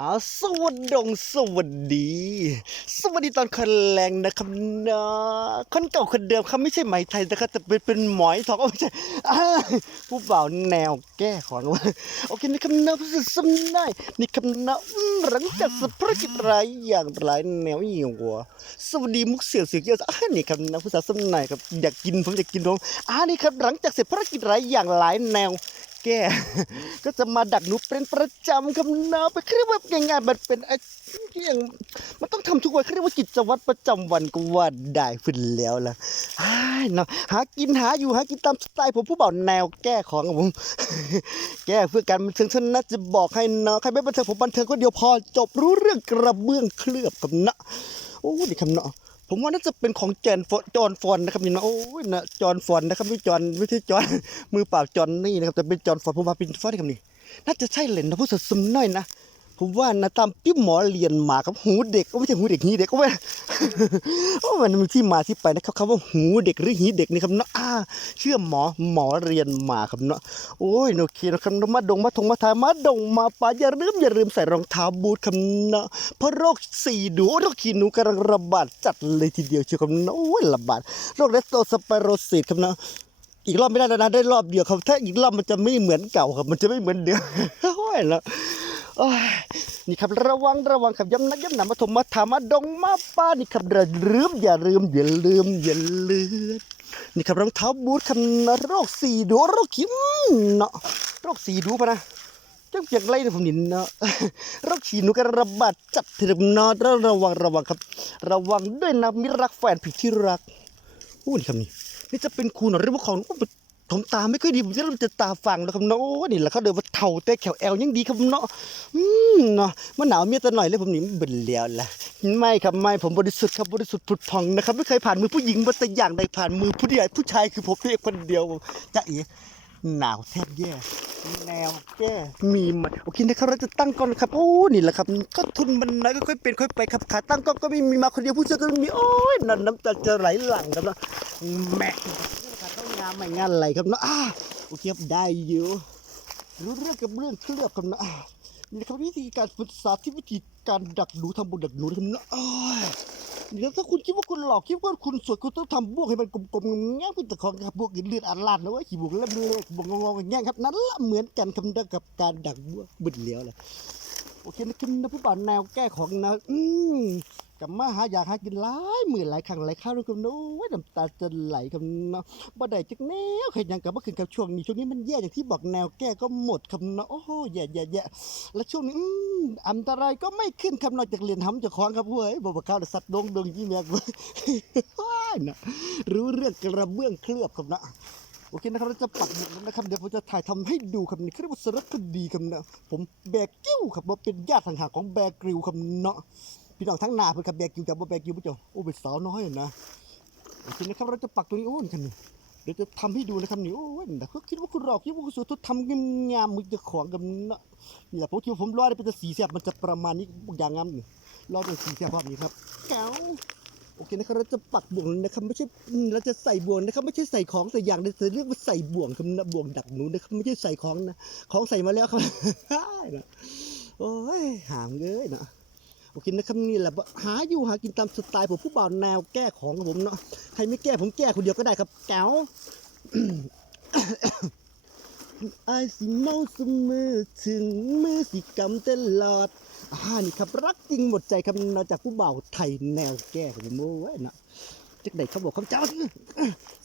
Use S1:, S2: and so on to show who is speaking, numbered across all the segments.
S1: อาสวัสดงสวัสดี สวัสดีตอนคนแรงนะครับนะคนเก่าคนเดิมครับไม่ใช่ไหมไทยนะครับแต่เป็นเป็นหมอยทองก็ไม่ใช่ผู้บ่าวแนวแก้ของโอเคนี่คำนาผู้สื่อสำนายนี่คำนาอืมหลังจากสภารกิจหลายอย่างหลายแนวอย่างวัวสวัสดีมุกเสียวเสียงเยอะอ่านี่คำนาผู้สื่อสำนายครับอยากกินผมอยากกินผมอ่านี่ครับหลังจากเสร็จภารกิจหลายอย่างหลายแนว แก้ก็จะมาดักหนูเป็นประจำครับนะไปเรียกว่าง่ายๆมันเป็นไอ้ที่อย่างมันต้องทำทุกวันเรียกว่ากิจวัตรประจำวันก็ว่าได้ขึ้นแล้วล่ะอ้เนาะหากินหาอยู่หากินตามสไตล์ผมผู้บ่าวแนวแก้ของผม แก้เพื่อการบันเทิงเท่านั้นจะบอกให้เนาะใครไม่บันเทิงผมบันเทิงคนเดียวพอจบรู้เรื่องกระเบื้องเคลือบกับนะโอ้ดีคำเนาะ ผมว่าน่าจะเป็นของแจนฟอนจอนฟอนนะครับนี่นะโอ้ยนะจอนฟอนนะครับไม่จอนไม่ใช่จอนมือเปล่าจอนนี่นะครับแต่เป็นจอนฟอนผมว่าเป็นฟอนครับนี่น่าจะใช่เลยนะผู้สดสมน้อยนะ ผมว่านะตามที่หมอเรียนมาครับหูเด็กก็ไม่ใช่หูเด็กหีเด็กก็ไม่โอ้มันมีที่มาที่ไปนะครับคำว่าหูเด็กหรือหีเด็กนี่ครับเนาะอ่าเชื่อหมอหมอเรียนมาครับเนาะโอ้ยโอเคนะครับมาดงมาทงมาทายมาดงมาปาอย่าลืมอย่าลืมใส่รองเท้าบูทครับเนาะเพราะโรคสี่ดูโรคขี้หนูกำลังระบาดจัดเลยทีเดียวเชียวครับนะโอ้ยระบาดโรคเลสโตสไปโรซิสครับนะอีกรอบไม่ได้แล้วนะได้รอบเดียวครับถ้าอีกรอบมันจะไม่เหมือนเก่าครับ มันจะไม่เหมือนเดิมโอ้ยแล้ว นี่ครับระวังระวังครับย้ำนักย้ำหนามาถมมาถามมาดงมาป้านี่ครับอย่าลืมอย่าลืมอย่าลืมอย่าลืมนี่ครับรองเท้าบูทครับนะโรคสี่ดูโรคขี้เนาะโรคสี่ดูปะนะจังเพียงไรเนี่ยผมนินเนาะโรคฉี่หนูกระบาดจัดเถิดเนาะระวังระวังครับ ระวังด้วยนะมิรักแฟนผิดที่รักอู้นี่คำนี้นี่จะเป็นครูหน่อยหรือว่าของ ผมตาไม่ค่อยดีผมจะเริ่มจะตาฟังแล้วครับเนาะนี่แหละเขาเดินมาเท่าแต่แขวแอลยังดีครับเนาะอืมเนาะมันหนาวเมียตะหน่อยเลยผมนี่เบิ่นแล้วล่ะไม่ครับไม่ผมบริสุทธิ์ครับบริสุทธิ์ผุดพองนะครับไม่เคยผ่านมือผู้หญิงมาแต่อย่างใดผ่านมือผู้ใหญ่ผู้ชายคือผมเพียงคนเดียวจะเอ๋หนาวแทบแย่แนวแก้มีมันโอเคนะครับเราจะตั้งกล้องนครับโอ้นี่แหละครับก็ทุนมันน้อยก็ค่อยเป็นค่อยไปครับขาตั้งกล้องก็ไม่มีมาคนเดียวผู้ช่วยก็มีโอ้ยนั่นน้ำตาจะไหลหลั่งครับเนาะแม่าไม่งานอะไรครับเนาะโอเคครับได้อยู่รู้เรื่องกับเรื่องเคลือบครับเนาะนี่ครับวิธีการฝึกษาที่วิธีการดักหนูทำบุญดักหนูครับเนาะอ้ยเดี๋ยวถ้าคุณคิดว่าคุณหลอกคิดว่าคุณสวยคุณต้องทำบวกให้มันกลมๆง่ายๆคุณตะของครับบวกเลือดอันลาดนะว่าขี่บวกแล้วเลือดบวกงงๆอย่างเงี้ยครับนั่นละเหมือนกันคำเดียวกับการดักบวกบึดเลี้ยวเลยโอเคนะครับนะผู้บ่าวแนวแก้ของนะอืม กับมาหาอยากหากินหลายหมื่นหลายครั้งหลายข้าวด้วยกันโอ้ยน้ำตาจะไหลกันเนาะบ่ได้จักแนวใครยังกับว่ขึ้นกับช่วงนี้ช่วงนี้มันแย่อย่างที่บอกแนวแก้ก็หมดคำเนาะโอ้โหแย่แย่แย่และช่วงนี้อืมอันตรายก็ไม่ขึ้นครับนอกจากเรียนทำเจะคล้องครับเว้ยบอกว่าข้าสัตว์ดงดงยี่แมกเว้ยว้ายนะรู้เรื่องกระเบื้องเคลือบครับนะโอเคนะครับเราจะปักหมุดแล้วนะครับเดี๋ยวผมจะถ่ายทำให้ดูครับนี่คือว่าสารคดีครับนะผมแบกกิ้วครับว่าเป็นญาติทางหาของแบกกริวครับเนาะ พี่น้องทั้งหนาเพื่อนครับแบกกิวแต่ว่แบกกิวไม่เจ้าโอ้เป็นสาวน้อยนะโอเคนะครับเราจะปักตัวนี้โอ้นครับนี่เดี๋ยวจะทำให้ดูนะครับนี่โอ้ยนะคิดว่าคุณหลอกคิดว่าคุณสวยทุกทำงามมือจะของกับนะนี่แหละผมคิดว่าผมรอดได้เป็นสีแสบมันจะประมาณนี้อย่างงามนี่รอดเป็นสีแสบแบบนี้ครับแก้วโอเคนะครับเราจะปักบ่วงนะครับไม่ใช่เราจะใส่บ่วงนะครับไม่ใช่ใส่ของใส่อย่างแต่เรียกว่าใส่บ่วงครับนะบ่วงดักหนูนะครับไม่ใช่ใส่ของนะของใส่มาแล้วครับโอ้ยหามเลยนะ โอเคนะครับนี่แหละหาอยู่หากินตามสไตล์ผมผู้บ่าวแนวแก้ของผมเนาะใครไม่แก้ผมแก้คนเดียวก็ได้ครับแก้ว ไอายสิเมาเสมอถึงมือสิกำตลอดอ่านี่ครับรักจริงหมดใจครับนอกจากผู้บ่าวไทยแนวแก้ของผมโอ้ยนะจักไหนเขาบอกคำเจ้า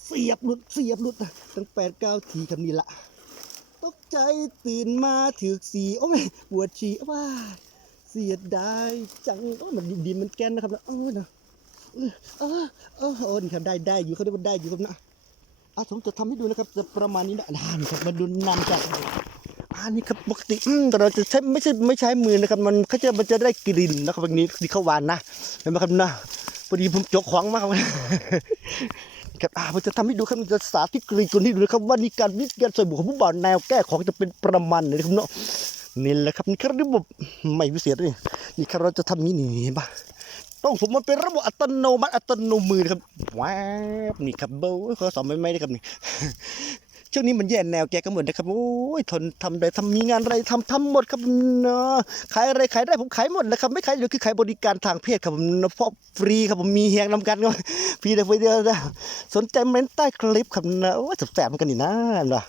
S1: เสียบหลุดเสียบหลุดตั้งแปดเก้าทีคำนี้ละตกใจตื่นมาถือสีโอ้ยปวดฉี่ว้า เสียดายจังโอ้มันดินมันแกนนะครับนะโอ้ยนะเออเออโอ้ยนี่ครับได้ได้อยู่เขาเรียกว่าได้อยู่ครับนะอะผมจะทำให้ดูนะครับจะประมาณนี้นะอ่านี่ครับมาดูนำจากอ่านี่ครับปกติอืมแต่เราจะใช้ไม่ใช่ไม่ใช้มือนะครับ มันเขาจะมันจะได้กลิ่นนะครับแบบนี้ที่เขาหวานนะเห็นไหมครับนะพอดีผมจกของมากครับครับอ่าผมจะทำให้ดูครับจะสาธิตกลิ่นตัวนี้ดูนะครับว่านี่การวิธีการใส่บุกของผู้บ่าวแนวแก้ของจะเป็นประมาณนนะครับเนาะ นี่แหละครับนี่ครับระบบไม่พิเศษเลยนี่ครับเราจะทำนี้นี่เห็นปะต้องผมมันเป็นระบบอัตโนมัติอัตโนมือครับว้าวนี่ครับเบลเขาสอนไม่ไม่ได้ครับนี่ช่วงนี้มันแย่แนวแกก็หมดนะครับโอ้ยทนทำอะไรทำมีงานอะไรทำทำหมดครับเนาะขายอะไรขายได้ผมขายหมดนะครับไม่ขายเดี๋ยวคือขายบริการทางเพศครับผมเพราะฟรีครับผมมีเฮียงนำกันก็ฟรีแต่ฟรีเดียวสนใจเม้นใต้คลิปครับนะโอ้ยแสบๆเหมือนกันนี่นะเนะ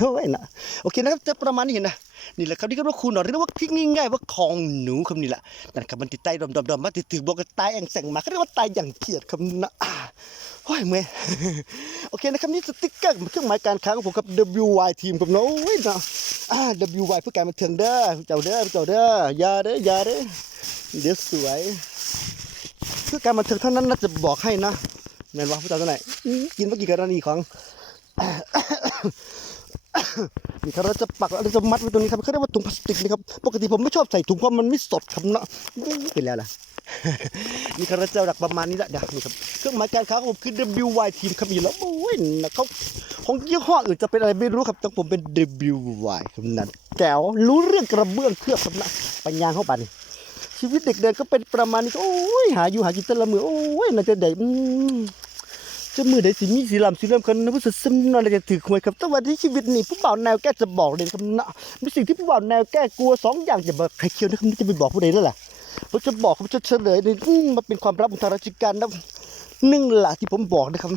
S1: โอ้ยนะโอเคนะครับจะประมาณนี้เห็นนะนี่แหละครับนี่ก็ว่าคูณหน่อเรียกว่าพิกง่ายๆว่าของหนูคำนี้แหละนั่นครับมันติดใต้ดอมๆมาติดถือบอกกันตายแองแสงมาเขาเรียกว่าตายอย่างเพียดคำนะอ่าโอ้ยเมื่อยโอเคนะครับนี่สติ๊กเกอร์เครื่องหมายการค้าของผมกับ WY ทีมกับน้องโอ้ยนะอ่า WY เพื่อการบันเทิงเด้อเจ้าเด้อเจ้าเด้อยาเด้อยาเด้อเดี๋ยวสวยเพื่อการบันเทิงเท่านั้นน่าจะบอกให้นะแมนว่าผู้จ้าตัวไหนกินเมื่อกี้กรณีของ นี่ครับเราจะปักเราจะมัดไว้ตรงนี้ครับเขาเรียกว่าถุงพลาสติกนะครับปกติผมไม่ชอบใส่ถุงเพราะมันไม่สดครับเนาะไปแล้วล่ะนี่ครับเราจะดักประมาณนี้แหละเดี๋ยวนี่ครับเครื่องหมายการค้าของผมคือ WY ทีมครับมีแล้วโอ้ยนะครับของยี่ห้ออื่นจะเป็นอะไรไม่รู้ครับแต่ผมเป็น WY ครับนั่นแก้วรู้เรื่องกระเบื้องเคลือบครับนะปัญญาเข้าไปนี่ชีวิตเด็กเดินก็เป็นประมาณนี้โอ้ยหาอยู่หากินแต่ละมือโอ้ยน่าจะได้อืม จะมือใดสิมีสีลำสีเริ่มกันนะผู้สมนอะไรจะถือหวยครับแต่วันที่ชีวิตนี่ผู้บ่าวแนวแก้จะบอกเลยครับนะมีสิ่งที่ผู้บ่าวแนวแก้กลัวสองอย่างจะบอกใครเคียวนะครับจะไปบอกผู้ใดแล้วล่ะผมจะบอกผมจะเฉลยนอืมมันเป็นความลับของทางราชการนะหนึ่งล่ะที่ผมบอกนะครับ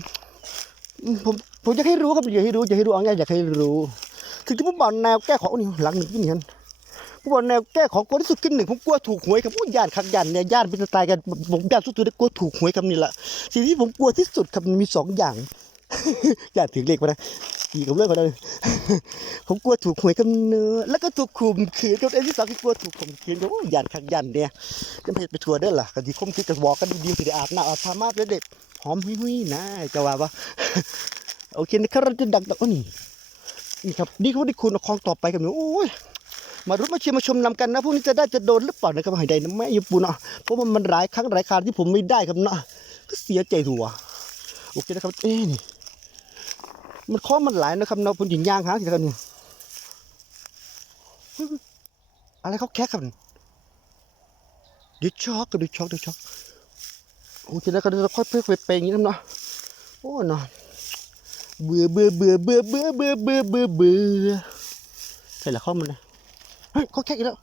S1: ผมผมอยากให้รู้ครับอยากให้รู้อยากให้รู้เอาง่ายอยากให้รู้ถึงที่ผู้บ่าวแนวแก้ของนี่หลังหนึ่งที่นี่น ผู้บ่าวแนวแก้ของกลัวที่สุดขึ้นหนึ่งผมกลัวถูกหวยครับผู้ย่านขักย่านเนี่ยย่านเป็นตล์กันผมย่านสุดๆเลยกลัวถูกหวยครับนี่แหละสิ่งที่ผมกลัวที่สุดครับมันมีสองอย่างอย่าถึงเลขมานะอีกกับเรื่องเขาเลยผมกลัวถูกหวยกำเนิดแล้วก็ถูกข่มขืนกับไอ้ที่สองคือกลัวถูกข่มขืนโอ้ยยันขักยันเนี่ยจะไปไปทัวร์เด้อล่ะกันที่ข่มขืนกันบอกกันดีๆสิอาบน้ำอาบทามาแล้วเด็กหอมหุ้ยๆนะจะว่าปะโอเคนะครับเราจะดักดักโอ้นี่นี่ครับนี่เขาได้คุณเอาคลองต่อไปกันหนูโอ้ย มารุ้นมาเชียร์มาชมนำกันนะพวกนี้จะได้จะโดนหรือเปล่านะครับให้ได้นะแม่ญี่ปุ่นเนาะเพราะว่ามันหลายครั้งหลายคราวที่ผมไม่ได้ครับเนาะก็เสียใจหัวโอเคนะครับเอ้นี่มันข้อมันหลายนะครับเนาะผมหญิงย่างหาสิครับนี่อะไรเขาแค่ครับเดี๋ยวช็อกก็เดี๋ยวช็อกเดี๋ยวช็อกโอเคแล้วก็เดี๋ยวค่อยเพิ่มไปอย่างนี้นะเนาะโอ้เนาะเบื่อเบื่อเบื่อเบื่อเบื่อเบื่อเบื่อเบื่อเบื่อใช่ละข้อมันเลย เฮ้ยเขาแค่อีกแล้ว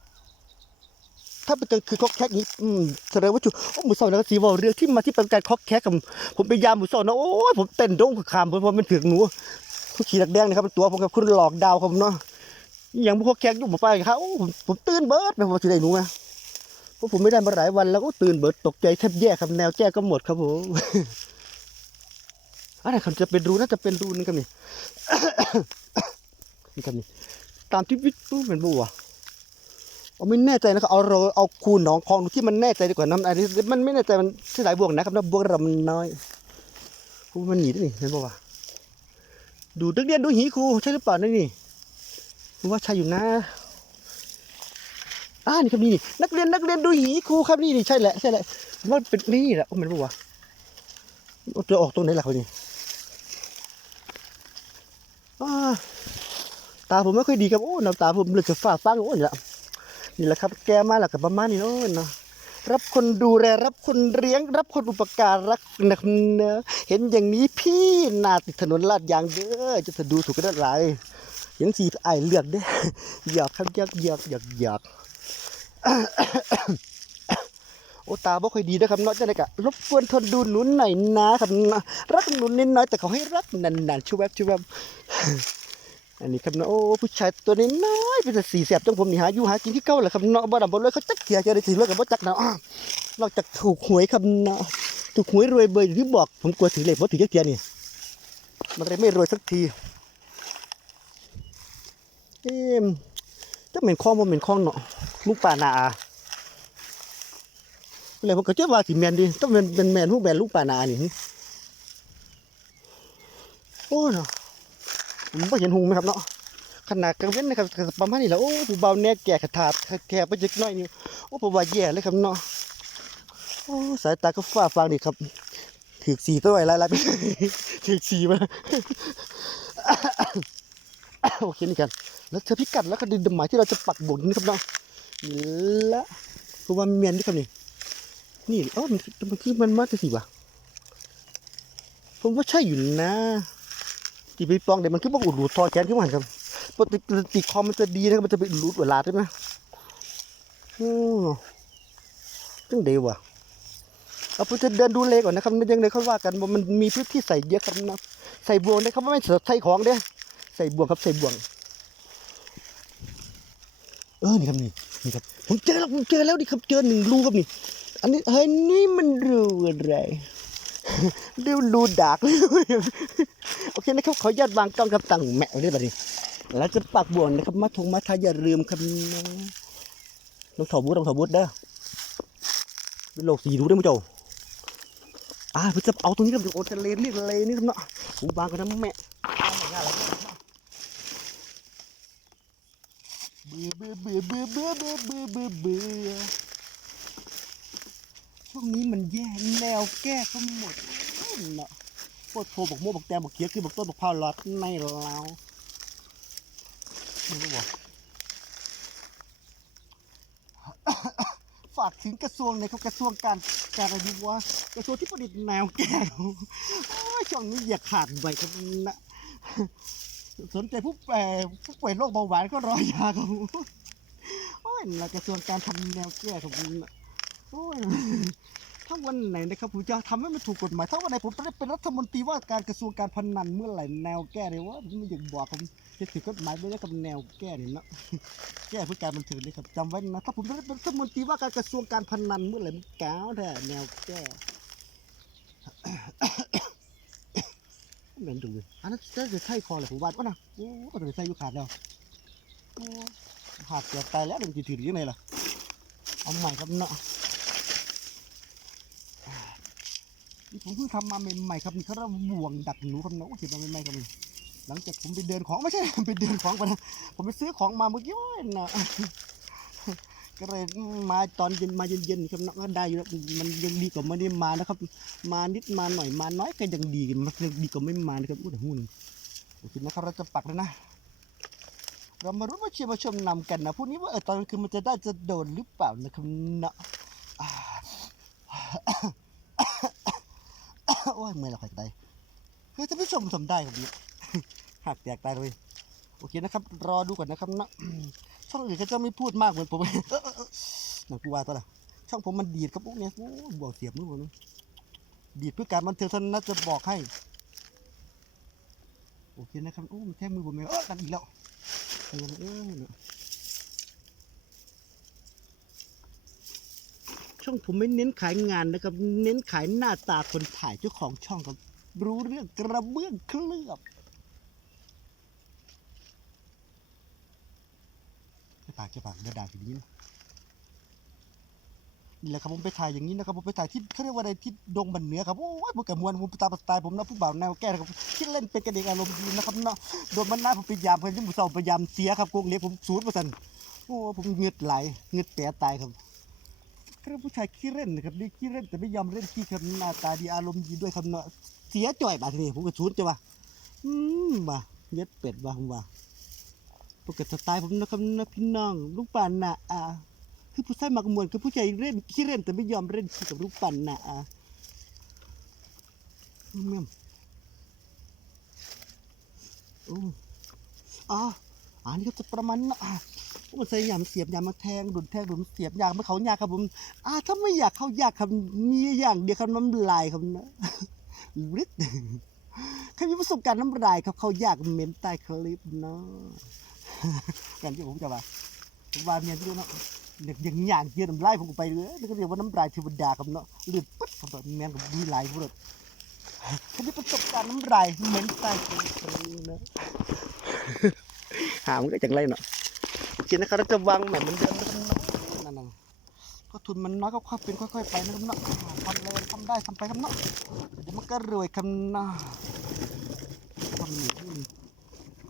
S1: ถ้าเป็นกางคือคอกแคกนี้อืมแสดงว่าจุโอ้หมูสาวนะสีวอลเรื่องที่มาที่เป็นการคอกแคกกับผมไปยามหมูสาวนะโอ้ยผมเต้นโด่งขามเพราะว่ามันถึงหนูผู้ขี่ดักแดงนะครับเป็นตัวผมกับคุณหลอกดาวครับเนาะอย่างพวกแคกอยู่หมาไปครับผมผมตื่นเบิร์ดนะผมจะได้หนูไหมเพราะผมไม่ได้มาหลายวันแล้วก็ตื่นเบิร์ดตกใจแทบแย่ครับแนวแจ้ก็หมดครับผมอะไรครับจะเป็นรูน่าจะเป็นรูนึงครับนี่นี่ครับนี่ตามที่วิทย์รู้เป็นบัว เอาไม่แน่ใจนะครับเอาเราเอาคูหนองคลองดูที่มันแน่ใจดีกว่าน้ำอันนี้มันไม่แน่ใจมันที่ไหนบวกนะครับนะบวกเรามันน้อยคูมันหนีได้นี่เห็นป่าวะดูนักเรียนดูหีครูใช่หรือเปล่านี่นี่ผมว่าใช่อยู่นะอ่านี่ครับนี่นี่นักเรียนนักเรียนดูหีครูครับนี่นี่ใช่แหละใช่แหละว่าเป็นนี่แหละโอ้มันป่าวะจะออกตรงไหนล่ะเขานี่ตาผมไม่ค่อยดีครับโอ้น้ำตาผมเหลือจะฝ้าฟังโอ้นี่แหละ นี่แหละครับ แกมาแล้วกับประมาณนี้เนาะเนาะรับคนดูแลรับคนเลี้ยง รับคนอุปการะนะครับเนอะเห็นอย่างนี้พี่นาติดถนนลาดยางเด้อจะจะดูถูกกันได้ไรเห็นสีไอเลือดเด้ออยากครับอยากอยากอยากอยากโอตาบ่ค่อยดีนะครับเนาะจังไดกะรบกวนทนดูหนุนหน่อยนะครับรักหนุนนิดน้อยแต่เขาให้รักนานๆช่วยแวบช่วยแวบ อันนี้ครับเนาะโอ้ผู้ชายตัวนี้น้อยเป็นสีแสบจังผมนี่หาอยู่หากินที่เก่าแหละครับเนาะบ่ดำบ่เลยเขาจักเกียจะได้ถือเลิกกับบ่จักเนาะอ้าเราจะถูกหวยครับเนาะถูกหวยรวยเบอร์อย่างที่บอกผมกลัวถือเลขบ่ถือจักเกียนี่มันเลยไม่รวยสักทีเอ๊ะจะเหม็นคล้องบ่เหม็นคล้องเนาะลูกป่านาอาอะไรผมก็เจ้าว่าสิแมนดีต้องเป็นเป็นแมนลูกแมนลูกป่านานี่โอ้เนาะ ผมไม่เห็นหุงไหมครับเนาะขนาดกลางเว้นนะครับก็ประมาณนี้แหละโอ้ผู้เบาแน่แก่ขะถาดแก่ไปจักหน้อยนี่โอ้ผู้ว่าแย่เลยครับเนาะโอ้สายตาก็ฟ้าฟางดีครับถือสีตัวไว้หลายๆไปถือสีมาโอเคนี่กัน แล้วเธอพิกัดแล้วก็ดินดหมายที่เราจะปักบุญนี่ครับเนาะนี่ละเพราะว่าเมียนนี่ครับนี่นี่เอ๋อมันมันคือมันมาจากสีวะผมว่าใช่อยู่นะ ตีไปปองเดี๋ยวมันคือบอกอุดรูดทอแขนขึ้นมาหันครับปกติติคอมมันจะดีนะครับมันจะไปรูดเวลาใช่ไหมโอ้จังเดียวว่ะเอาไปจะเดินดูเลก่อนนะครับยังไงเขาว่ากันว่ามันมีพื้นที่ใส่เยอะครับนะใส่บวงได้ครับไม่ใส่ของเด้ใส่บวงครับใส่บวง เออนี่ครับนี่นี่ครับผมเจอแล้วผมเจอแล้วนี่ครับเจอหนึ่งรูครับนี่ อันนี้เฮ้ยนี่มันรูอะไร เรียวรูดากเลยโอเคนะครับขอญาตวางกล้องครับตั้งแมะได้ป่ะนี่แล้วจะปากบ่วงนะครับมาทงมาทายอย่าลืมครับน้องถอบุตรน้องถอบุตรเด้อเป็นโลกสีรู้ได้ไหมเจ้าอ่าเพื่อจะเอาตรงนี้ครับโอทะเลนี่เลนี่ครับเนาะหูบางกันนะแม่เบื่อเบื่อเบื่อเบื่อเบื่อเบื่อเบื่อ ช่วงนี้มันแย่แนวแก้ก็หมดเนาะโคตรโทบอกโม่บอกแตงบอกเคี้ยวคือบอกต้นบอกพาวลอดในเราไม่รู้บอกฝากถึงกระทรวงเลยครับกระทรวงการการอะไรดีวะกระทรวงที่ผลิตแนวแก้วโอ้ช่วงนี้อย่าขาดไปครับนะสนใจผู้แปรผู้ป่วยโรคเบาหวานก็รอยาครับโอ้ยนะกระทรวงการทำแนวแก้ครับนะ อ้ยถ้าวันไหนนะครับผมจะทำให้มันถูกกฎหมาย ถ้าวันไหนผมได้เป็นรัฐมนตรีว่าการกระทรวงการพนันเมื่อไหร่แนวแก้เลยว่ามไม่อยากบอกผมจะถือกฎหมายไปแล้วกับแนวแก้เนี่ยนะแก้เพื่อการบันเทิงนี่ครับจำไว้นะถ้าผมได้เป็นรัฐมนตรีว่าการกระทรวงการพนันเมื่อไหร่มันก้วแท้แนวแก้เหม็นดูเลยอันนั้นจะใช่คอเลยผมว่าก็นะโอ้ก็จะใช่ยุขาดแล้วขาดเกือบตายแล้วมันจะถือยังไงล่ะเอาใหม่ครับเนาะ นี่ผมเพิ่งทำมาใหม่ๆครับนี่เขาเรียกว่าบ่วงดักหนูครับเนาะเห็นมาใหม่ๆครับนี่หลังจากผมไปเดินของไม่ใช่ ไปเดินของไปนะผมไปซื้อของมาเมื่อกี้นะก็เลยมาตอนเย็นมาเย็นๆครับเนาะก็ได้อยู่แล้วมันยังดีกว่าไม่ได้มานะครับ มานิดมาหน่อยมาน้อยก็ยังดีมันยังดีกว่าไม่มานะครับอู้แต่หุ้นโอเคนะครับเราจะปักแล้วนะเรามารู้มาเชียร์มาชมนำกันนะพวกนี้ว่าเออตอนคืนมันจะได้จะโดนหรือเปล่านะครับเนาะอ่า โอ้ยเมื่อยแล้วใครจะได้เฮ้ยท่านผู้ชมทำได้ครับเนี่ยหักแตกตายเลยโอเคนะครับ รอดูก่อนนะครับนะช่องอื่นเขาจะไม่พูดมากเหมือนผมหนังกูว่าตัวละช่องผมมันดีดครับพวกเนี้ยโอ้บอกเสียบมือผมดีดเพื่อการบันเทิงท่านนนะจะบอกให้ โอเคนะครับโอ้มันแทงมือผมเลยเออดันอีกแล้วเออเออเนี่ย ช่องผมไม่เน้นขายงานนะครับ เน้นขายหน้าตาคนถ่ายเจ้าของช่องครับรู้เรื่องกระเบื้องเคลือบแค่ปากแค่ปากเดี๋ยวด่าทีนี้นะนี่แหละครับผมไปถ่ายอย่างนี้นะครับผมไปถ่ายที่เขาเรียกว่าอะไรที่ดงบันเหนือครับโอ้ยผมกับมวลผมตามสไตล์ผมนะผู้บ่าวแนวแก้ครับคิดเล่นเป็นกันเองอารมณ์ดีนะครับเนาะโดนมันหน้าผมพยายามเพื่อนที่ผมสอบพยายามเสียครับโกงเล็บผมศูนย์เปอร์เซ็นต์โอ้ผมเงือดไหลเงือดแปรตายครับ ก็ผู้ชายขี้เล่นนะครับนี่ขี้เล่นแต่ไม่ยอมเล่นขี้ครับหน้าตาดีอารมณ์ดีด้วยครับเนาะเสียจ่อยบาดทีนี้ผมก็ศูนจ้ะวะอืมว่าเงือดเป็ดว่าผมว่าปกติสไตล์ผมนะครับนะพี่น้องลูกป่านนะอ่าคือผู้ชายมักมวนคือผู้ชายเล่นขี้เล่นแต่ไม่ยอมเล่นขี้กับลูกปั่นนะอะแม่มโอ้อ๋ออันนี้ก็จะประมาณนะ่ะ มันใส่ยามเสียบยามมาแทงดุนแทงดุนเสียบยางมาเขายากครับผมอ่าถ้าไม่อยากเขายากครับมีอย่างเดียวครับน้ำลายครับนะริดใครมีประสบการณ์น้ำลายครับเขายากเม้นใต้คลิปเนาะกันที่ผมจะว่าว่าเมียที่เนาะเด็กยังอย่างเยอะน้ำลายผมก็ไปเลยแล้วก็เรียกว่าน้ำลายเทวดาครับเนาะเลือดปึ๊ดครับแบบแมนกับดีลายบุรุษเขามีประสบการณ์น้ำลายเหม็นใต้คนเนาะหามก็จังไรเนาะ โอเคนะครับเราจะวางแบบเหมือนเดิมนะครับนั่นๆก็ทุนมันน้อยก็ค่อยเป็นค่อย ๆ ไปนะครับเนาะทำเลยทำได้ทำไปครับเนาะเดี๋ยวมันก็รวยครับเนาะทำหนึ่ง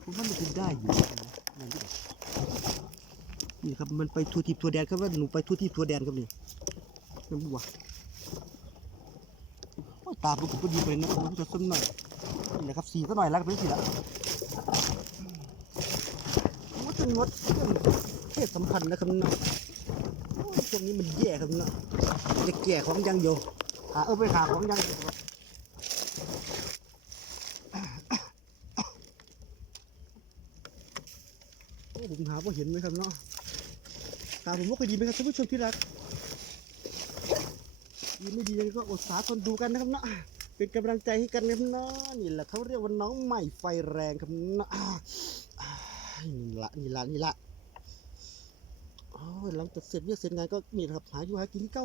S1: ผมว่ามันจะได้อยู่นะนั่นนี่ครับมันไปทัวทิพทัวแดนครับว่าหนูไปทัวทิพทัวแดนครับนี่น้ำวัวโอ้ยตาผมก็ดีไปนะครับผมจะส้นหน่อยนี่แหละครับสีก็หน่อยแล้วก็เป็นสีละว่าจะงด สัมพันธ์นะครับเนาะช่วงนี้มันแย่ครับเนาะจะแก่ของยังอยู่หาเออไปหาของยังอยู่ผมหาว่าเห็นไหมครับเนาะตาผมว่าเคยดีไหมครับท่านผู้ชมที่รักดีไม่ดียังก็อดสาคนดูกันนะครับเนาะเป็นกำลังใจให้กันนะครับเนาะนี่แหละเขาเรียกว่าน้องใหม่ไฟแรงครับเนาะนี่ละนี่ละนี่ละ หลังจากเสร็จเรียกเสร็จงานก็นี่ครับหาอยู่หากินเก้า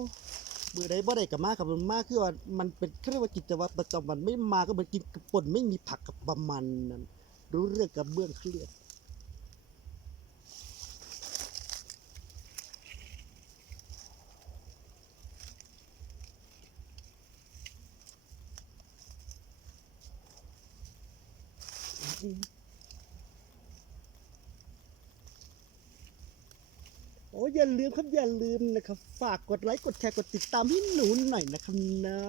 S1: เบื่อใดบ่ได้กับมากับมันมากคือว่ามันเป็นเขาเรียกว่ากิจวัตรประจำวันไม่มาก็เหมือนกินกระป่นไม่มีผักกับประมันนั้นรู้เรื่องกับเบื้องเครียด โอย่าลืมครับอย่าลืมนะครับ ฝากกดไลค์กดแชร์กดติดตามให้หนูหน่อยนะครับนะ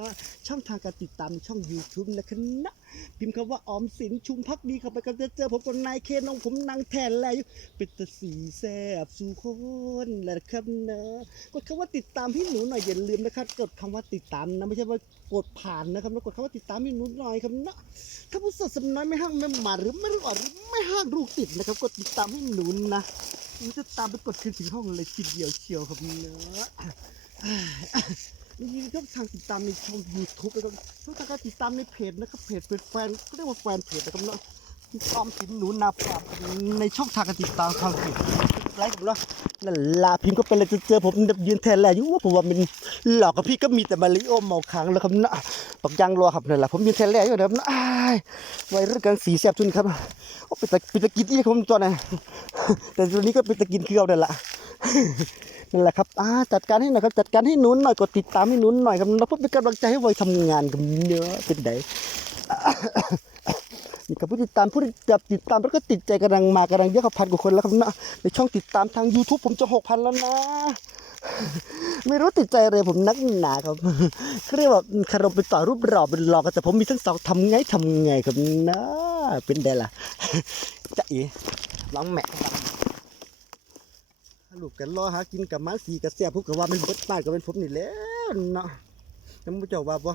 S1: ช่องทางการติดตามในช่อง YouTube นะครับนะพิมพ์คำว่าออมสินชุมพักดีเข้าไปก็จะเจอผมกับนายเคนองผมนางแทนแลอยู่เป็นตะสีแซบสู่คนแหละครับนะกดคำว่าติดตามให้หนูหน่อยอย่าลืมนะครับ กดคำว่าติดตามนะไม่ใช่ว่ากดผ่านนะครับนะกดคำว่าติดตามให้หนูหน่อยครับนะถ้าผู้สดสำน้อยไม่ห้างไม่หมาหรือไม่รู้อ่อนหรือไม่ห้างลูกติดนะครับกดติดตามให้หนูนะ ผมจะตามไปกดคืนถึงห้องเลยทีเดียวเชียวครับเนื้อนี่ช่องทางติดตามในช่องยูทูบนะครับช่องทางการติดตามในเพจนะครับเพจเป็นแฟนก็เรียกว่าแฟนเพจนะครับเนาะ ที่ตอมสินหนูนาฟาร์มในช่องทางการติดตามทางเพจไลค์ผมเนาะนั่นลาพิมพ์ก็เป็นเลยจะเจอผมยืนแทนแลอยู่ว่าผมว่ามันหลอกกับพี่ก็มีแต่มาริโอเมาค้างแล้วครับนะปักยางรอครับนั่นแหละผมยืนแทนแลอยู่นะครับนะอ้ไว้เรื่องกางสีแสบจุนครับโอ้เป็นตะเป็นตะกินที่ผมตัวนะแต่ตัวนี้ก็เป็นตะกินคือเอาเดินละนั่นแหละครับอ่าจัดการให้หน่อยครับ จัดการให้หนุนหน่อย กดติดตามให้หนุนหน่อยครับเราเพื่อเป็นกำลังใจให้ไวทำงานกับเนื้อเป็นได นี่กับผู้ติดตามผู้ที่จับติดตามแล้วก็ติดใจกำลังมากำลังเยอะกับพันกว่าคนแล้วครับนะในช่องติดตามทาง YouTube ผมจะหกพันแล้วนะ ไม่รู้ติดใจอะไรผมนักหนาครับเขาเรียกว่าคารมเป็นต่อรูปหล่อเป็นหลอกแต่ผมมีทั้งสองทำไงทำไงครับนะเป็นไดล่ะจะเอ๋ร้องแหม่ลูกกันรอหากินกับมาสีกับเสียพวกกับว่ามันเบิดบ้านกับเป็นผมนี่แหล้วเนาะยังไม่เจ้าว่าบ่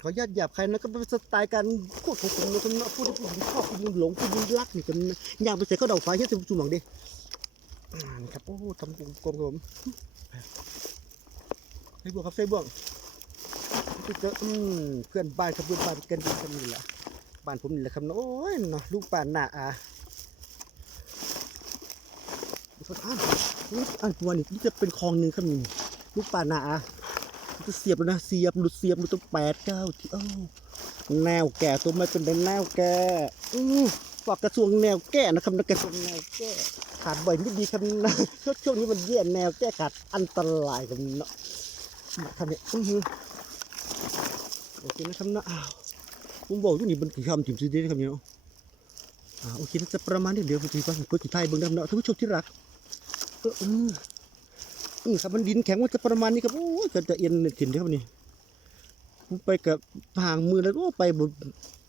S1: ขออนุญาตหยาบใครนะก็เป็นสไตล์การพูดของผมนะคนนะพูดที่ผู้หญิงชอบผู้หญิงหลงผู้หญิงรักนี่กันอย่างไปใส่ข้าดอกไฟเฮ้ยจะจุ่มหวังดิอ่านี่ครับโอ้ทำกลมกลมๆครับผมใส่บวกครับใส่บวกนี่ก็อืมเพื่อนบ้านครับเพื่อนบ้านกันดีกันนี่แหละบ้านผมนี่แหละครับเนาะโอ้ยเนาะลูกป่านหน้าอาสถานนี่อันวันนี้จะเป็นคลองหนึ่งครับนี่ลูกป่านหน้าอา จะเสียบแล้วนะเสียบหลุดเสียบหลุดตั้งแปดเก้าที่เอ้าแนวแก่ตัวไม่เป็นแนวแก่อือฝากกระทรวงแนวแก้นะครับนะกระทรวงแนวแก้ขาดบ่อยไม่ดีครับนะช่วงช่วงนี้มันแย่แนวแก้ขาดอันตรายกันเนาะมาทำเนี่ยอือโอเคนะครับนะอ้าวผมบอกอยู่นี่มันคือคำถิ่มซีดีนะครับเนี่ยเนาะอ่าโอเคน่าจะประมาณนี้เดี๋ยวผมจะไปกดจุดไทายเบิ่งดำเนาะท่านผู้ชมที่รักเออ อืออครับมันดินแข็งมันจะประมาณนี้ครับโอ้ยก็จะเอียนถิ่นเท่านี้ไปกับห่างมือแล้วก็ไปบ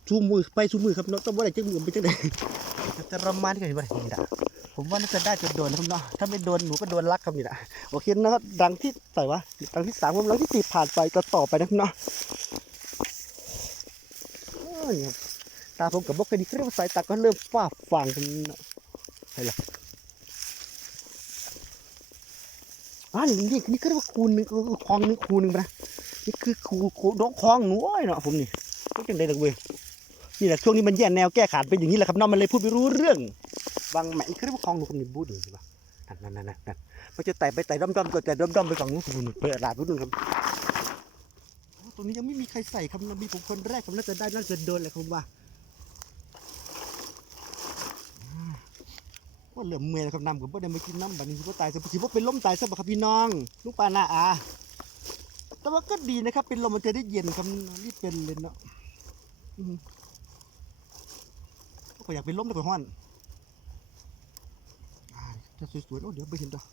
S1: ชูมือไปชูมือครับเนาะต้องว่าอะไรจังมือไปจังไดจะประมาณนี้กันบ่นี่ละผมว่าน่าจะได้จนโดนนะครับเนาะถ้าไม่โดนหนูก็โดนลักครับนี่ละโอเคนะครับดังที่ใส่วะดังที่สามผมดังที่สี่ผ่านไปก็ต่อไปนะครับเนาะอ้าวนี่ครับตาผมกับบกกระดิกเรียกว่าสายตาก็เริ่มฝ้าฟางกันเนาะใช่ละ อ่านี่นี่นี่ก็เรียกว่าคูนึงเออคลองนึงคูนึงไปนะนี่คือคูคูน้องคลองหนูอ้อยเนาะผมนี่ก็จังได้ดอกเว้ยนี่แหละช่วงนี้มันแย่แนวแก้ขาดเป็นอย่างนี้แหละครับน้องมันเลยพูดไม่รู้เรื่องบางแหม่คือเรียกว่าคลองหนูผมนี่บูดเลยใช่ปะนั่นนั่นนั่นนั่นมันจะไต่ไปไต่ด้อมด้อมไต่ด้อมด้อมๆไปฝั่งนู้นผมนี่เปิดลาดนู้นครับตรงนี้ยังไม่มีใครใส่ครับนะมีผมคนแรกผมน่าจะได้น่าจะโดนเลยครับว่า ว่าเหลือเมื่อยแล้วครับน้ำผมบ่ได้มากินน้ำแบบนี้ว่าตายซะสิว่าเป็นล้มตายซะบ่ครับพี่น้องลูกปลาหน้าอาแต่ว่าก็ดีนะครับ เป็นลมมันจะได้เย็นครับนี่เป็นเลยเนาะอืมก็อยากเป็นลมแต่ก็ห้อนอ่าจะสวยๆโอ้เดี๋ยวไปเห็นดอก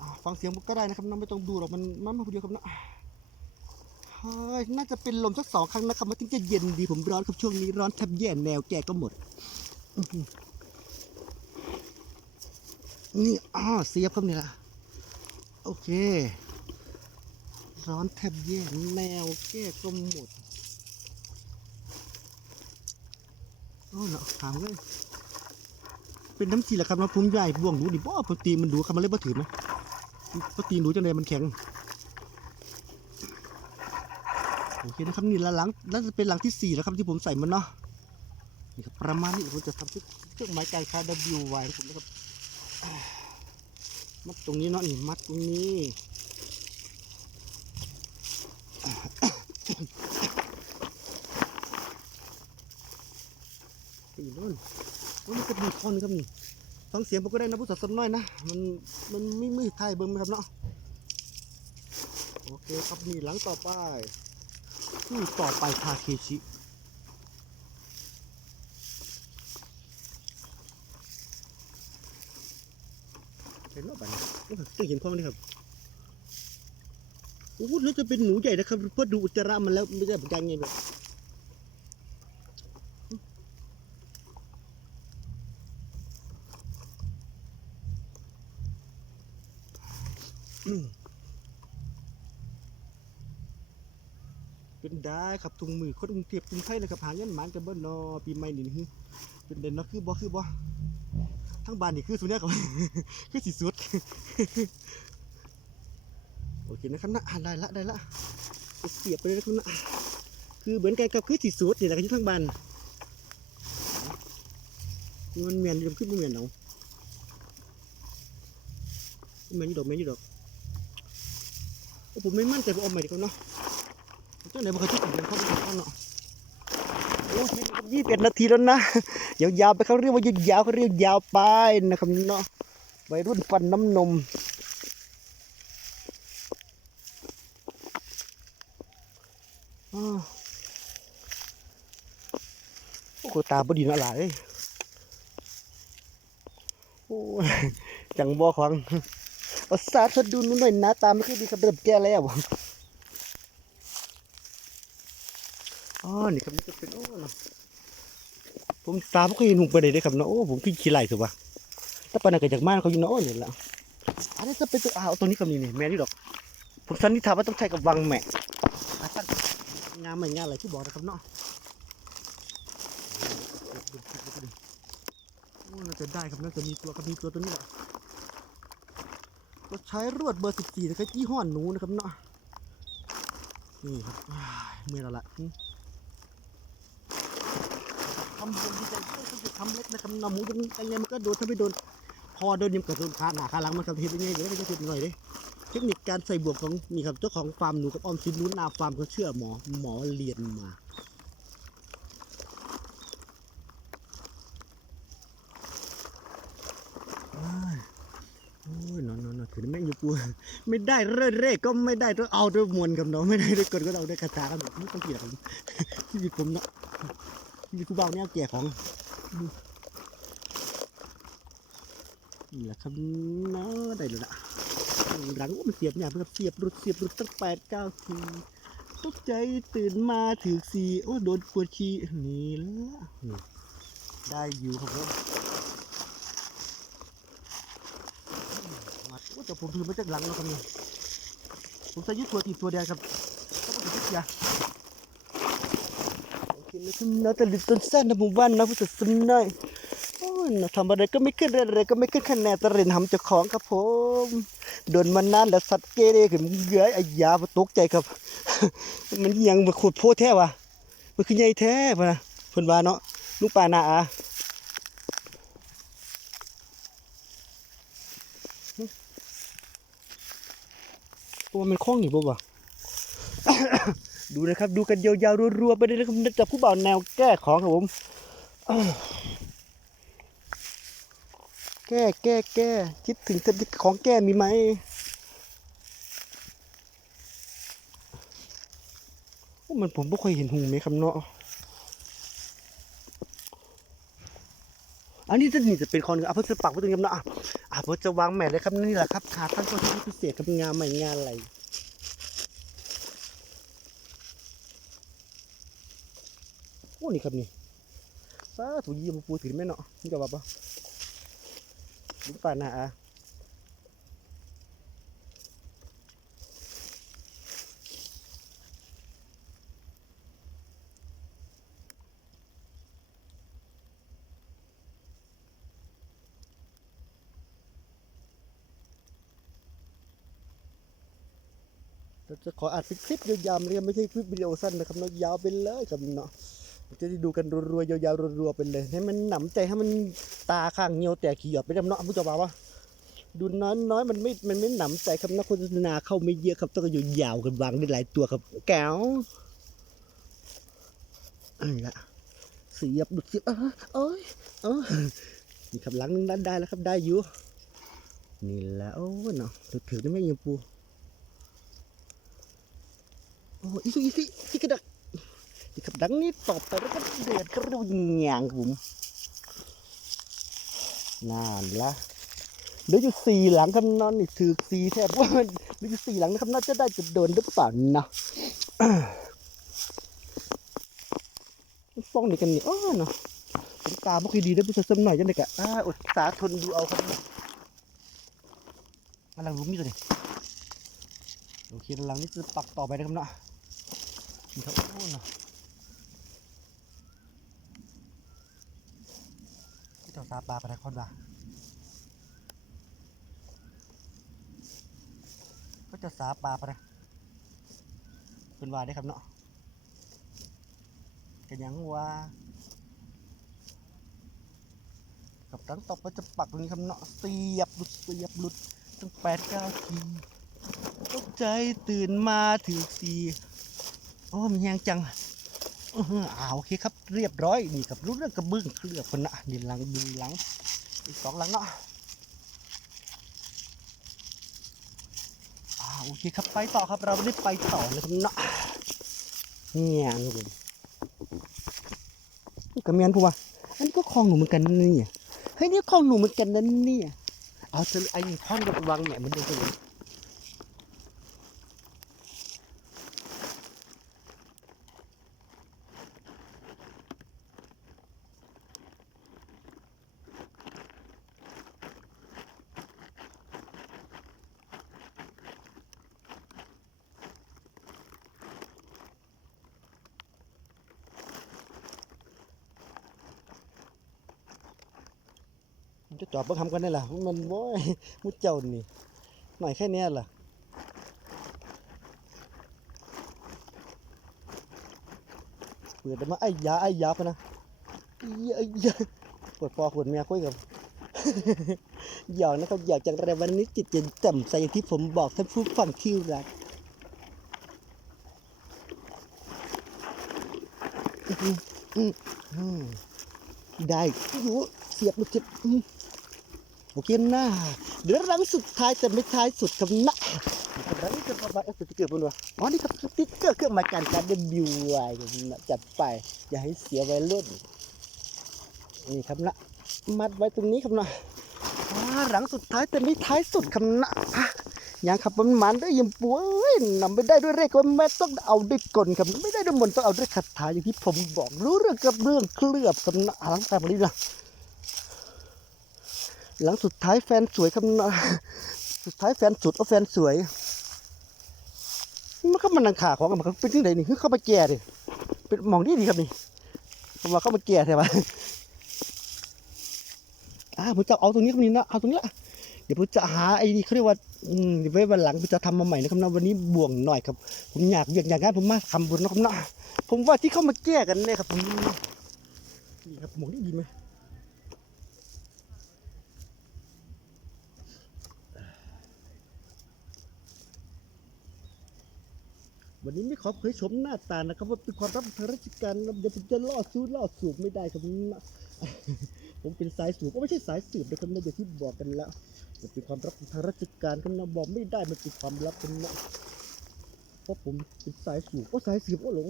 S1: อ่าฟังเสียงก็ได้นะครับน้องไม่ต้องดูหรอกมันมันมาคนเดียวครับเนาะเฮ้ยน่าจะเป็นลมสักสองครั้งนะครับมันถึงจะเย็นดีผมร้อนครับช่วงนี้ร้อนแทบแย่แนวแก่ก็หมด นี่อ้าวเสียบครับเนี่ยโอเค ร้อนแทบแย่แนวแก้ก็หมดโอ้เนาะถามเลยเป็นน้ำสีแหละครับเนาะผมใหญ่บ่วงดูดิบ่ปติมันดูครับมันเลยบ่ถือไหมปกติดูจังไดมันแข็งโอเคนะครับนี่ละหลังน่าจะเป็นหลังที่สี่แล้วครับที่ผมใส่มันเนาะนี่ครับประมาณนี้ผมจะทำเครื่องไม้ไก่คา WY ให้ผมนะครับ มัดตรงนี้เนาะนี่มัดตรงนี้นี่นู่นมันจะมีคอนครับนี่ฟังเสียงผมก็ได้นะผู้สัตว์สนน้อยนะ มันมันไม่ไม่ไทยเบิ้งไหมครับเนาะโอเคครับนี่หลังต่อไปคู่ต่อไปทาเคชิเห็นว่าบัดนี้ โอ้ยจะเห็นความนี่ครับโอ้แล้วจะเป็นหนูใหญ่นะครับเพราะดูอุจจาระมันแล้วไม่ใช่ผมจังไงแบบเป็นได้ครับถุงมือคนกรุงเทพกรุงไทยนะครับหาเงินหมานกันเบิ้นนอปีใหม่นี่คือเป็นเด่นเนาะคือบ่คือบ่ ทั้งบ้านนี่คือสุดเนี่ยครับ คือสิสุด โอเคนะครับนะอะได้ละได้ละเสียบไปเลยนะครับนะคือเหมือนกันกับคือสิสุดนี่แหละครับที่ทั้งบ้านมันเมียนยู่ขึ้นเมียนเอาเมียนยู่ดอกเมียนยู่ดอกโอ้ผมไม่มั่นใจผมเอาใหม่ดีกว่าเนาะเจ้าไหนบอกเขาที่ผมเดินเข้าไปดูข้างเนาะ ยยี่สิบเอ็ดนาทีแล้วนะยาวๆไปเขาเรียกว่ายาวๆเขาเรียกยาวไปนะครับเนาะวัยรุ่นฟันน้ำนมอ้าวโอ้โหตาบดีนาะหลายอยโอ้ยจังบ่ของเอาซาดดูนหน่อยนะตาไม่ค่อยดีครับเริ่มแก่แล้ว อ๋อ นี่ครับนี่จะเป็นโอ้เนาะผมตามไม่เคยเห็นหุ่งไปไหนเลยครับเนาะโอ้ผมขี้ขี้ไหลสิวะถ้าไปไหนก็จากบ้านเขาอยู่เนาะเนี่ยแหละอันนี้จะเป็นตัวอ้าวตัวนี้ก็มีนี่แม่นี่ดอก ผมสันนิษฐานว่าต้องใช้กับวังแม่งามไม่งามอะไรที่บอกนะครับเนาะโอ้น่าจะได้ครับน่าจะมีตัวครับมีตัวตัวนี้แหละก็ใช้รวดเบอร์สิบสี่นะครับยี่ห้อหนูนะครับเนาะนี่ครับเมื่อยแล้วล่ะำบุญที่ใจก็จะทำเล็กนะครับหน้าหมูยังไงมันก็โดนถ้าไม่โดนคอโดนยิมกับโดนขาหนาขาหลังมันครับเห็นยังไงเดี๋ยวจะเห็นหน่อยดิเทคนิคการใส่บวกของนี่ครับเจ้าของฟาร์มหนูกับออมสินนู้นนาฟาร์มเขาเชื่อหมอหมอเรียนมาอ้ายโอ้ยนอนนอนถือแม่งอยู่ปูไม่ได้เร่เร่ก็ไม่ได้ต้องเอาด้วยมวลกับน้องไม่ได้ด้วยกดก็เอาด้วยคาถาครับไม่ต้องเกลียดผมชีวิตผมเนาะ ชีวิตผู้เบาเนี่ยแก่ของนี่แหละครับเนาะได้แล้วละหลังว่ามันเสียบเนี่ยเพื่อเสียบรุดเสียบรุดตั้งแปดเก้าทีตกใจตื่นมาถือสีโอ้โดนปวดชีนี่ละได้อยู่ครับผมมาโอ้แต่ผมถือมาจากหลังแล้วครับนี่ผมใส่ยึดตัวตีตัวแดงครับก็ไม่ถึงยาโอเคนะครับ นะแต่ลิตต้นแซ่นะหมู่บ้านนะผู้จัดสำนักโอ้ยน่ะทำอะไรก็ไม่ขึ้นอะไรก็ไม่ขึ้นคะแนนตะเรนทำเจ้าของครับผมโดนมานานแล้วสัตว์เกเรขึ้นเกยไอ้ยาตกใจครับ มันยังมาขุดโพแท้วะมันคือใหญ่แท้พะนะเพิ่นว่าเนาะลุงป่านาอาตัวมันคล้องอยู่บ่วะ ดูนะครับ ดูกันยาวๆรัวๆไปเลยนะครับจับผู้บ่าวแนวแก้ของครับผมแก้แก้แก้คิดถึงจะของแก้มีไหมมันผมไม่ค่อยเห็นหุงไหมครับเนาะอันนี้จะนี่จะเป็นคอนอะเพื่อจะปักไว้ตรงนี้ครับเนาะอะอะเพื่อจะวางแหมทเลยครับนี่แหละครับขาตั้งตัวที่พิเศษกับงานใหม่งานอะไร นี่ครับนี่สาถุยี่ปูถือไม่เนาะนี่กับบ่ลุงป่านาอาจะขออัดเป็นคลิปยาวๆเลยไม่ใช่คลิปวิดีโอสั้นนะครับเนาะยาวไปเลยครับเนาะ จะได้ดูกันรัวๆยาวๆรัวๆไปเลย ให้มันหนำใจให้มันตาข้างเหี่ยวแต่ขี้หยอดไปดำเนาะผู้ชมว่าดูน้อยน้อยๆมันไม่ มันไม่หนำใจครับนะโฆษณาเข้าไม่เยอะครับต้องอยู่ยาวกันวางได้หลายตัวครับ แก้วอันละเสียบดุดเสียบเออเอ้ยเออนี่ครับหลังนึงด้านได้แล้วครับได้อยู่นี่และโอ้เนาะถือๆได้ไหมยังปูโอ้อีกอีกอีกอีกกระดัก อีกกระดังนี่ตอบไปแล้วก็เดือดกระดูหยางผมนั่นละเหลืออยู่สี่หลังครับนอนนี่ถือสีแทบว่ามันเหลืออยู่สี่หลังนะครับน่าจะได้จะโดนหรือเปล่านะฟ้องนี่กันนี่อ้อเนาะผมตาบ่ค่อยดีได้อผู้ชมหน่อยจังได๋กอะอ่าอดสาทนดูเอาครับกำลังลุ้มอยู่ตัวนี้โอเคหลังนี้จะปักต่อไปนะครับเนาะนี่ครับโอ้เนาะ ที่ต่อซาปลาไปทางคอนว่าก็จะสาปลาไปนะเป็นว่าได้ครับเนาะกันยังว่ากับตั้งตบก็จะปักตรงนี้ครับเนาะเสียบหลุดเสียบหลุดตั้งแปดเก้าทีตกใจตื่นมาถือสีโอ้มีแหงจัง อื้อหืออ่าโอเคครับเรียบร้อยนี่กับรู้เรื่องกระเบื้องเคลือบคนนะดินหลังดินหลังอีกสองหลังเนาะอ่าโอเคครับไปต่อครับเราได้ไปต่อเลยครับเนาะเนี่ยนี่เลยกระเมียนพูว่าอันนี้ก็คลองหนูเหมือนกันนี่เฮ้ยนี่คลองหนูเหมือนกันนั่นนี่เอาเธอไอ้ท่อนกับวังเนี่มันเดินไปเลย จะจอบเบิ่งทำกันได้ล่ะมันโว้ยมุดเจ้านี่หน่อยแค่นี้ล่ะเปิดมาไอ้ยาไอ้ยาพะนะเยอะเยอะปวดปอปวดเมียคุยกับหยอกนะครับหยอกจังไรวันนี้จิตเย็นแจ่มใสอย่างที่ผมบอกท่านผู้ฟังที่รักได้อยู่ เสียบลูกจิตอืมโอเคนะเดี๋ยวรังสุดท้ายแต่ไม่ท้ายสุดครับนะรังนี้จะประมาณสติ๊กเกอร์บนว่าอ๋อนี่ครับสติ๊กเกอร์เครื่องหมายการการเดบิวไว้ครับนะจัดไป อย่าให้เสียไว้รุ่นนี่ครับนะมัดไว้ตรงนี้ครับนะอ่าหลังสุดท้ายแต่ไม่ท้ายสุดครับนะยังครับมันมันได้ยังป่วยนำไม่ได้ด้วยเลขว่าแม่ต้องเอาด้วยกลครับไม่ได้ด้วยมนต้องเอาด้วยคาถาอย่างที่ผมบอกรู้เรื่องกับเรื่องเคลือบครับนะหลังแต่มาดีนะ หลังสุดท้ายแฟนสวยครับนะสุดท้ายแฟนสุดเอาแฟนสวย มันก็มันนังขาของมันเป็นที่ไหนนี่คือเข้ามาแก่ดิเป็นมองนี่ดีครับนี่ผมว่าเข้ามาแก่ใช่ไหมอ่าผมจะเอาตรงนี้ครับนี่นะเอาตรงนี้ละเดี๋ยวผมจะหาไอ้นี่เขาเรียกว่าอืมเดี๋ยวไว้วันหลังผมจะทำมาใหม่นะครับนะวันนี้บ่วงหน่อยครับ ผมอยากอยากอยากงานผมมาทำบุญนะครับนะผมว่าที่เข้ามาแก้กันเนี่ยครับผมนี่ครับมองนี่ดีไหม วันนี้ไม่ขอเผยโฉมหน้าตานะครับว่าเป็นความรับทางราชการเดี๋ยวผมจะล่อสู้ล่อสูบไม่ได้ครับนะผมเป็นสายสูบก็ไม่ใช่สายสืบนะครับนะอย่างที่บอกกันแล้วมันเป็นความลับทางราชการครับนะบอกไม่ได้มันเป็นความลับกันนะเพราะผมเป็นสายสูบก็สายสืบก็หลง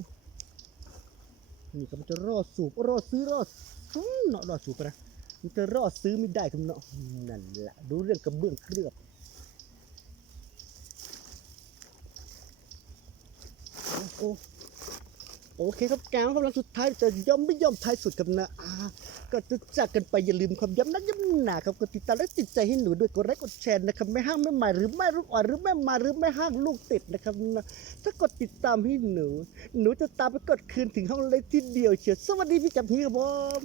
S1: นี่ครับมันจะล่อสูบล่อซื้อล่อซื้อเนาะล่อสูบนะมันจะล่อซื้อไม่ได้ครับเนาะนั่นแหละดูเรื่องกระเบื้องเคลือบ โอ้โอเคครับแกงกำลังสุดท้ายจะย่อมไม่ย่อมท้ายสุดครับนะอาก็จะจากกันไปอย่าลืมความย้ำนักย้ำหนาครับกดติดตามและติดใจให้หนูด้วยกดไลค์กดแชร์นะครับไม่ห้างไม่หมายหรือไม่ลูกอ่อนหรือไม่มาหรือไม่ห้างลูกติดนะครับนะถ้ากดติดตามให้หนู หนูจะตามไปกดคืนถึงห้องเลยทีเดียวเชียวสวัสดีพี่จับพีครับผม